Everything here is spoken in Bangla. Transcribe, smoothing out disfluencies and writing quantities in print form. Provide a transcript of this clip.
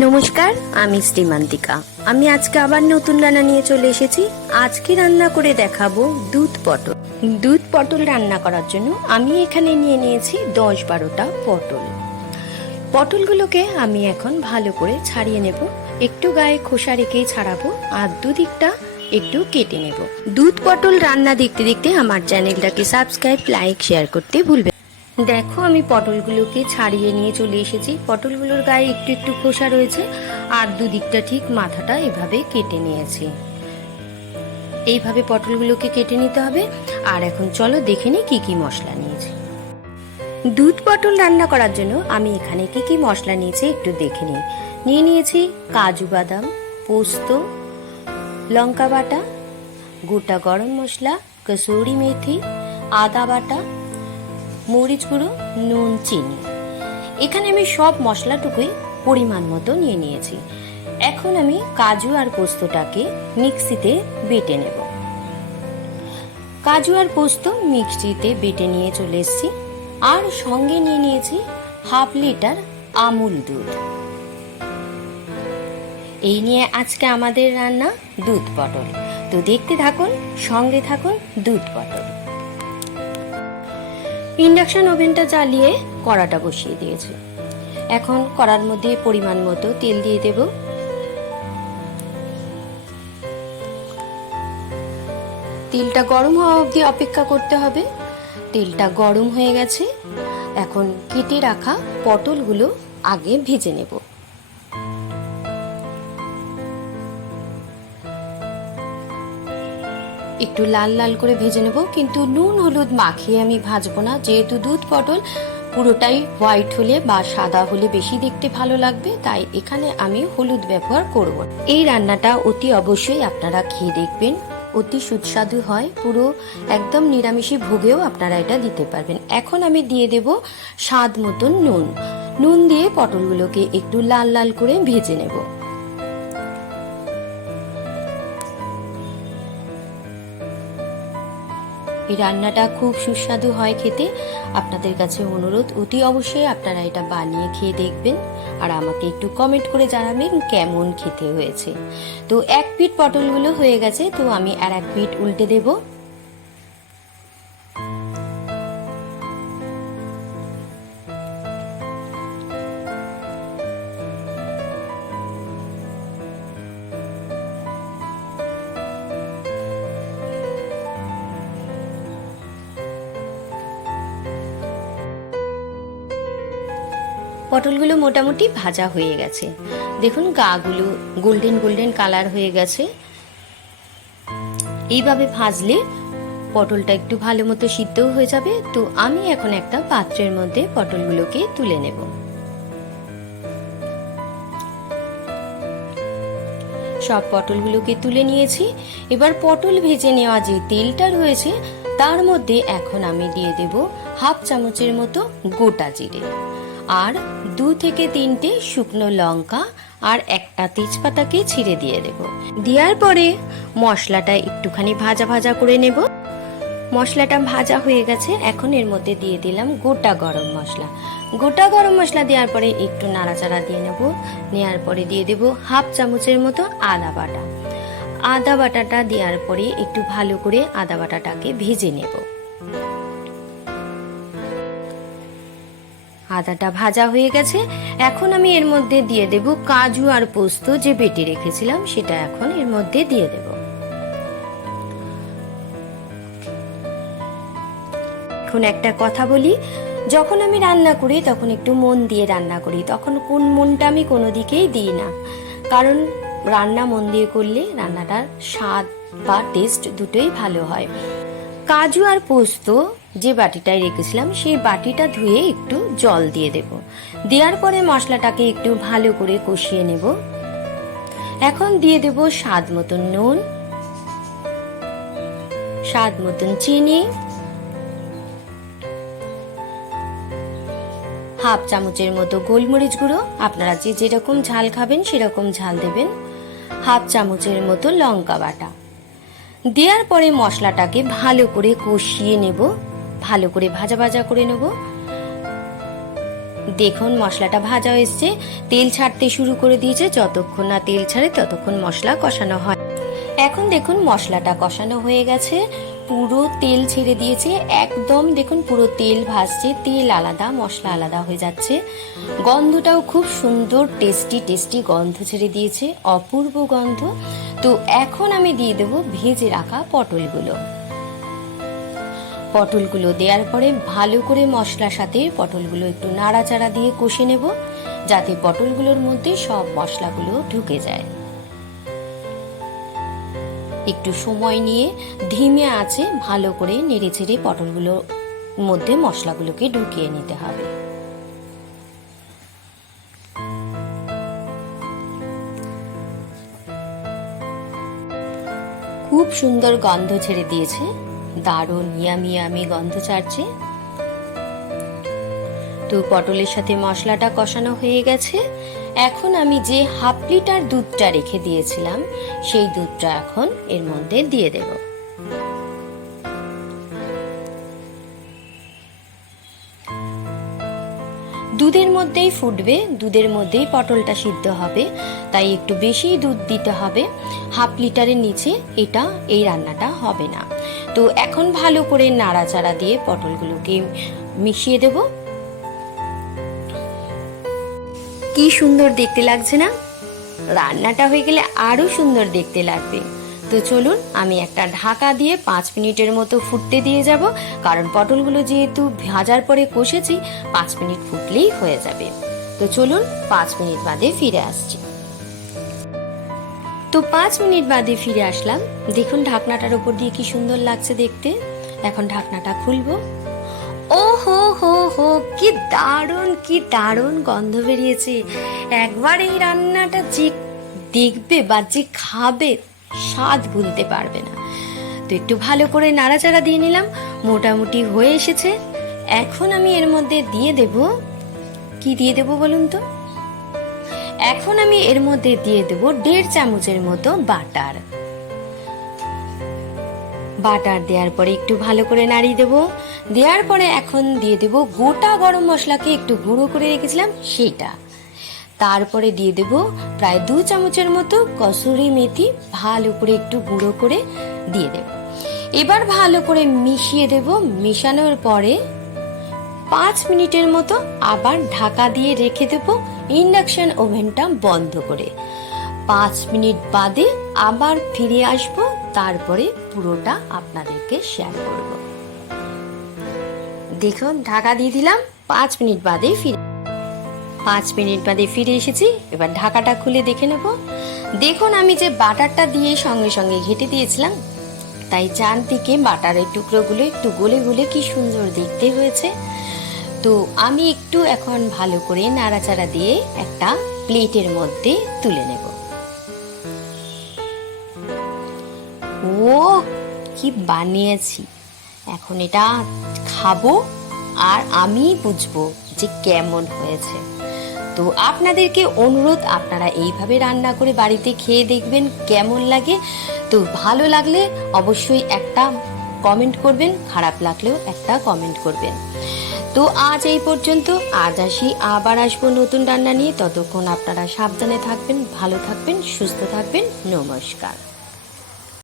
নমস্কার, আমি শ্রীমান্তিকা। আমি আজকে আবার নতুন রান্না নিয়ে চলে এসেছি। আজকে রান্না করে দেখাবো দুধ পটল। দুধ পটল রান্না করার জন্য আমি এখানে নিয়ে নিয়েছি 10-12টা পটল। পটলগুলোকে আমি এখন ভালো করে ছাড়িয়ে নেব। একটু গায়ে খোসা রেখেই ছাড়াবো, আর দুদিকটা একটু কেটে নেব। দুধ পটল রান্না দেখতে দেখতে আমার চ্যানেলটাকে সাবস্ক্রাইব, লাইক, শেয়ার করতে ভুলবেন। দেখো, আমি পটলগুলোকে ছাড়িয়ে নিয়ে চলে এসেছি। পটলগুলোর গায়ে একটু একটু খোসা রয়েছে, আর দুদিকটা ঠিক মাথাটা এভাবে কেটে নিয়েছি। এইভাবে পটলগুলোকে কেটে নিতে হবে। আর এখন চলো দেখে নিই কি কি মশলা নিয়েছি। দুধ পটল রান্না করার জন্য আমি এখানে কি কি মশলা নিয়েছি একটু দেখে নিই। নিয়ে নিয়েছি কাজু বাদাম, পোস্ত, লঙ্কা বাটা, গোটা গরম মশলা, কসুরি মেথি, আদা বাটা, মরিচ গুঁড়ো, নুন, চিনি। এখানে আমি সব মশলাটুকুই পরিমাণ মতো নিয়ে নিয়েছি। এখন আমি কাজু আর পোস্তটাকে মিক্সিতে বেটে নেব। কাজু আর পোস্ত মিক্সিতে বেটে নিয়ে চলে এসেছি। আর সঙ্গে নিয়ে নিয়েছি 1/2 লিটার আমুল দুধ। এই নিয়ে আজকে আমাদের রান্না দুধ পটল। তো দেখতে থাকুন, সঙ্গে থাকুন। দুধ পটল। ইন্ডাকশন ওভেনটা জ্বালিয়ে কড়াটা বসিয়ে দিয়েছি। এখন কড়ার মধ্যে পরিমাণ মতো তেল দিয়ে দেব। তেলটা গরম হওয়া অবধি অপেক্ষা করতে হবে। তেলটা গরম হয়ে গেছে। এখন কেটে রাখা পটলগুলো আগে ভেজে নেব। একটু লাল লাল করে ভেজে নেব, কিন্তু নুন হলুদ মাখিয়ে আমি ভাজবো না, যেহেতু দুধ পটল পুরোটাই হোয়াইট হলে বা সাদা হলে বেশি দেখতে ভালো লাগবে, তাই এখানে আমি হলুদ ব্যবহার করব। এই রান্নাটা অতি অবশ্যই আপনারা খেয়ে দেখবেন, অতি সুস্বাদু হয়। পুরো একদম নিরামিষি ভোগেও আপনারা এটা দিতে পারবেন। এখন আমি দিয়ে দেব স্বাদ মতন নুন। নুন দিয়ে পটলগুলোকে একটু লাল লাল করে ভেজে নেব। এই রান্নাটা খুব সুস্বাদু হয় খেতে। আপনাদের কাছে অনুরোধ, অতি অবশ্যই আপনারা এটা বানিয়ে খেয়ে দেখবেন, আর আমাকে একটু কমেন্ট করে জানাবেন কেমন খেতে হয়েছে। তো এক পিঠ পটলগুলো হয়ে গেছে, তো আমি আর এক পিঠ উল্টে দেব। পটলগুলো মোটামুটি ভাজা হয়ে গেছে। দেখুন গাগুলো গোল্ডেন গোল্ডেন কালার হয়ে গেছে। এইভাবে ভাজলে পটলটা একটু ভালো মতো সিদ্ধও হয়ে যাবে। তো আমি এখন একটা পাত্রের মধ্যে পটলগুলোকে তুলে নেব। সব পটলগুলোকে তুলে নিয়েছি। এবার পটল ভেজে নেওয়া যে তেলটা রয়েছে তার মধ্যে এখন আমি দিয়ে দেব 1/2 চামচের মতো গোটা জিরে, আর 2 থেকে 3টে শুকনো লঙ্কা, আর একটা তেজপাতাকে ছিঁড়ে দিয়ে দেব। দেওয়ার পরে মশলাটা একটুখানি ভাজা ভাজা করে নেব। মশলাটা ভাজা হয়ে গেছে। এখন এর মধ্যে দিয়ে দিলাম গোটা গরম মশলা। গোটা গরম মশলা দেওয়ার পরে একটু নাড়াচাড়া দিয়ে নেব। নেওয়ার পরে দিয়ে দেব 1/2 চামচের মতো আদা বাটা। আদা বাটাটা দেওয়ার পরে একটু ভালো করে আদা বাটাটাকে ভেজে নেব। আদাটা ভাজা হয়ে গেছে। এখন আমি এর মধ্যে দিয়ে দেব কাজু আর পোস্ত যে বেটে রেখেছিলাম, সেটা এখন এর মধ্যে দিয়ে দেব। এখন একটা কথা বলি, যখন আমি রান্না করি তখন একটু মন দিয়ে রান্না করি। তখন কোন মনটা আমি কোনো দিকেই দিই না, কারণ রান্না মন দিয়ে করলে রান্নাটার স্বাদ বা টেস্ট দুটোই ভালো হয়। কাজু আর পোস্ত যে বাটিটায় রেখেছিলাম সেই বাটিটা ধুয়ে একটু জল দিয়ে দেব। দেওয়ার পরে মশলাটাকে একটু ভালো করে কষিয়ে নেব। এখন দিয়ে দেব স্বাদ মতন নুন, স্বাদ মতন চিনি, 1/2 চামচের মতো গোলমরিচ গুঁড়ো। আপনারা যে যেরকম ঝাল খাবেন সেরকম ঝাল দেবেন। 1/2 চামচের মতো লঙ্কা বাটা। দেওয়ার পরে মশলাটাকে ভালো করে কষিয়ে নেব, ভালো করে ভাজা ভাজা করে নেব। দেখুন মশলাটা ভাজা এসছে, তেল ছাড়তে শুরু করে দিয়েছে। যতক্ষণ না তেল ছাড়ে ততক্ষণ মশলা কষানো হয়। এখন দেখুন মশলাটা কষানো হয়ে গেছে, পুরো তেল ছেড়ে দিয়েছে একদম। দেখুন পুরো তেল ভাসছে, তেল আলাদা মশলা আলাদা হয়ে যাচ্ছে। গন্ধটাও খুব সুন্দর, টেস্টি টেস্টি গন্ধ ছেড়ে দিয়েছে, অপূর্ব গন্ধ। তো এখন আমি দিয়ে দেবো ভেজে রাখা পটলগুলো। পটলগুলো দেওয়ার পরে ভালো করে মশলার সাথে পটলগুলো একটু নাড়াচাড়া দিয়ে কষে নেব, যাতে পটলগুলোর মধ্যে সব মশলাগুলো ঢুকে যায়। একটু সময় নিয়ে ধিমে আঁচে ভালো করে নেড়েচেড়ে পটলগুলোর মধ্যে মশলাগুলোকে ঢুকিয়ে নিতে হবে। খুব সুন্দর গন্ধ ছেড়ে দিয়েছে, দারুণ ইয়ামি ইয়ামি গন্ধ ছাড়ছে। তো পটলের সাথে মশলাটা কষানো হয়ে গেছে। এখন আমি যে হাফ লিটার দুধটা রেখে দিয়েছিলাম সেই দুধটা এখন এর মধ্যে দিয়ে দেব। দুধের মধ্যেই ফুটবে, দুধের মধ্যেই পটলটা সিদ্ধ হবে, তাই একটু বেশি দুধ দিতে হবে। হাফ লিটারের নিচে এই রান্নাটা হবে না। তো এখন ভালো করে নাড়াচাড়া দিয়ে পটলগুলোকে মিশিয়ে দেব। কি সুন্দর দেখতে লাগছে না? রান্নাটা হয়ে গেলে আরো সুন্দর দেখতে লাগবে। তো চলুন আমি একটা ঢাকা দিয়ে 5 মিনিটের মতো ফুটতে দিয়ে যাব, কারণ পটলগুলো যেহেতু ভাজার পরে কষেছি 5 মিনিট ফুটলেই হয়ে যাবে। তো চলুন 5 মিনিট বাদে ফিরে আসছি। তো 5 মিনিট বাদে ফিরে আসলাম। দেখুন ঢাকনাটার উপর দিয়ে কি সুন্দর লাগছে দেখতে। এখন ঢাকনাটা খুলবো। ও হো হো হো, কি দারুণ গন্ধ বেরিয়েছে। একবার এই রান্নাটা যে দেখবে বা যে খাবে স্বাদ ভুলতে পারবে না। তো একটু ভালো করে নাড়াচাড়া দিয়ে নিলাম, মোটামুটি হয়ে এসেছে। এখন আমি এর মধ্যে দিয়ে দেব, কি দিয়ে দেব বলুন তো? এখন আমি এর মধ্যে দিয়ে দেব 1.5 চামচের মতো বাটার। বাটার দেওয়ার পরে একটু ভালো করে নাড়িয়ে দেব। দেওয়ার পরে এখন দিয়ে দেব গোটা গরম মশলাকে একটু গুঁড়ো করে রেখেছিলাম সেটা। তারপরে দিয়ে দেব প্রায় 2 চামচের মতো কসুরি মেথি, ভালো করে একটু গুঁড়ো করে দিয়ে দেব। এবার ভালো করে মিশিয়ে দেব। মেশানোর পরে 5 মিনিটের মতো আবার ঢাকা দিয়ে রেখে দেব, ইন্ডাকশন ওভেনটা বন্ধ করে। 5 মিনিট বাদে আবার ফিরে আসব, তারপরে পুরোটা আপনাদেরকে শেয়ার করব। দেখুন ঢাকা দিয়ে দিলাম, 5 মিনিট বাদে ফিরে এসেছি। এবার ঢাকাটা খুলে দেখে নেব। দেখুন আমি যে বাটারটা দিয়ে সঙ্গে সঙ্গে ঘেটে দিয়েছিলাম, তাই চারদিকে বাটারের টুকরোগুলো একটু গলে গলে কি সুন্দর দেখতে হয়েছে। তো আমি একটু এখন ভালো করে নাড়াচাড়া দিয়ে একটা প্লেটের মধ্যে তুলে নেব। ও কি বানিয়েছি, এখন এটা খাবো আর আমি বুঝবো যে কেমন হয়েছে। তো আপনাদেরকে অনুরোধ, আপনারা এইভাবে রান্না করে বাড়িতে খেয়ে দেখবেন কেমন লাগে। তো ভালো লাগলে অবশ্যই একটা কমেন্ট করবেন, খারাপ লাগলেও একটা কমেন্ট করবেন। তো আজ এই পর্যন্ত, আজ আসি, আবার আসবো নতুন রান্না নিয়ে। ততক্ষণ আপনারা সাবধানে থাকবেন, ভালো থাকবেন, সুস্থ থাকবেন। নমস্কার।